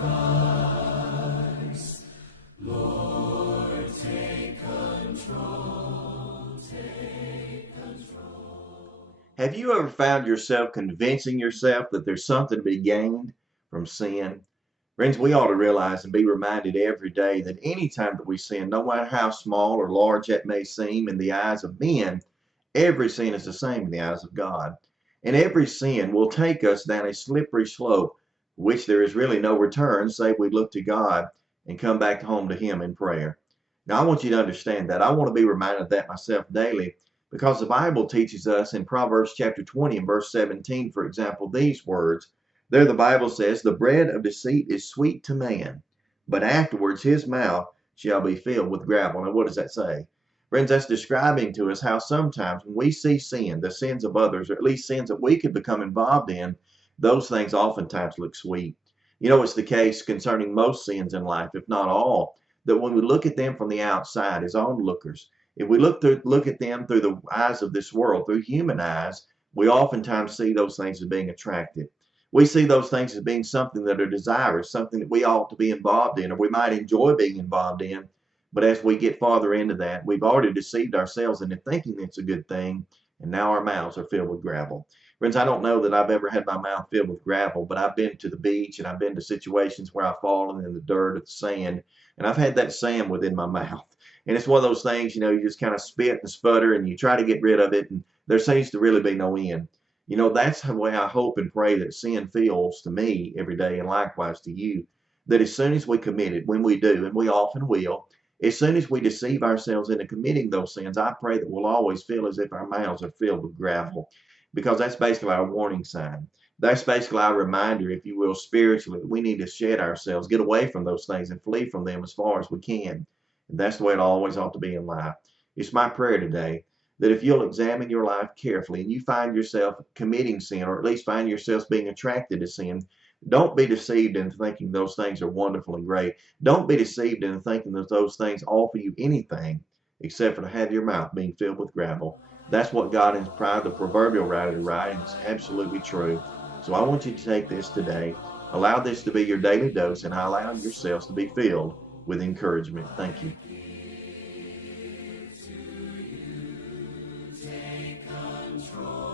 sacrifice. Lord, take control, take control. Have you ever found yourself convincing yourself that there's something to be gained from sin? Friends, we ought to realize and be reminded every day that any time that we sin, no matter how small or large that may seem in the eyes of men, every sin is the same in the eyes of God. And every sin will take us down a slippery slope, which there is really no return, save we look to God and come back home to Him in prayer. Now, I want you to understand that. I want to be reminded of that myself daily because the Bible teaches us in Proverbs chapter 20 and verse 17, for example, these words. There the Bible says, the bread of deceit is sweet to man, but afterwards his mouth shall be filled with gravel. Now, what does that say? Friends, that's describing to us how sometimes when we see sin, the sins of others, or at least sins that we could become involved in, those things oftentimes look sweet. You know, it's the case concerning most sins in life, if not all, that when we look at them from the outside as onlookers, if we look at them through the eyes of this world, through human eyes, we oftentimes see those things as being attractive. We see those things as being something that are desirous, something that we ought to be involved in, or we might enjoy being involved in. But as we get farther into that, we've already deceived ourselves into thinking it's a good thing, and now our mouths are filled with gravel. Friends, I don't know that I've ever had my mouth filled with gravel, but I've been to the beach and I've been to situations where I've fallen in the dirt or the sand, and I've had that sand within my mouth. And it's one of those things, you know, you just kind of spit and sputter and you try to get rid of it, and there seems to really be no end. You know, that's the way I hope and pray that sin feels to me every day, and likewise to you, that as soon as we commit it, when we do, and we often will, as soon as we deceive ourselves into committing those sins, I pray that we'll always feel as if our mouths are filled with gravel, because that's basically our warning sign. That's basically our reminder, if you will, spiritually, that we need to shed ourselves, get away from those things, and flee from them as far as we can. And that's the way it always ought to be in life. It's my prayer today that if you'll examine your life carefully and you find yourself committing sin, or at least find yourself being attracted to sin, don't be deceived into thinking those things are wonderful and great. Don't be deceived into thinking that those things offer you anything except for to have your mouth being filled with gravel. That's what God inspired the proverbial writer to write, and it's absolutely true. So I want you to take this today. Allow this to be your daily dose, and allow yourselves to be filled with encouragement. Thank you. Take control.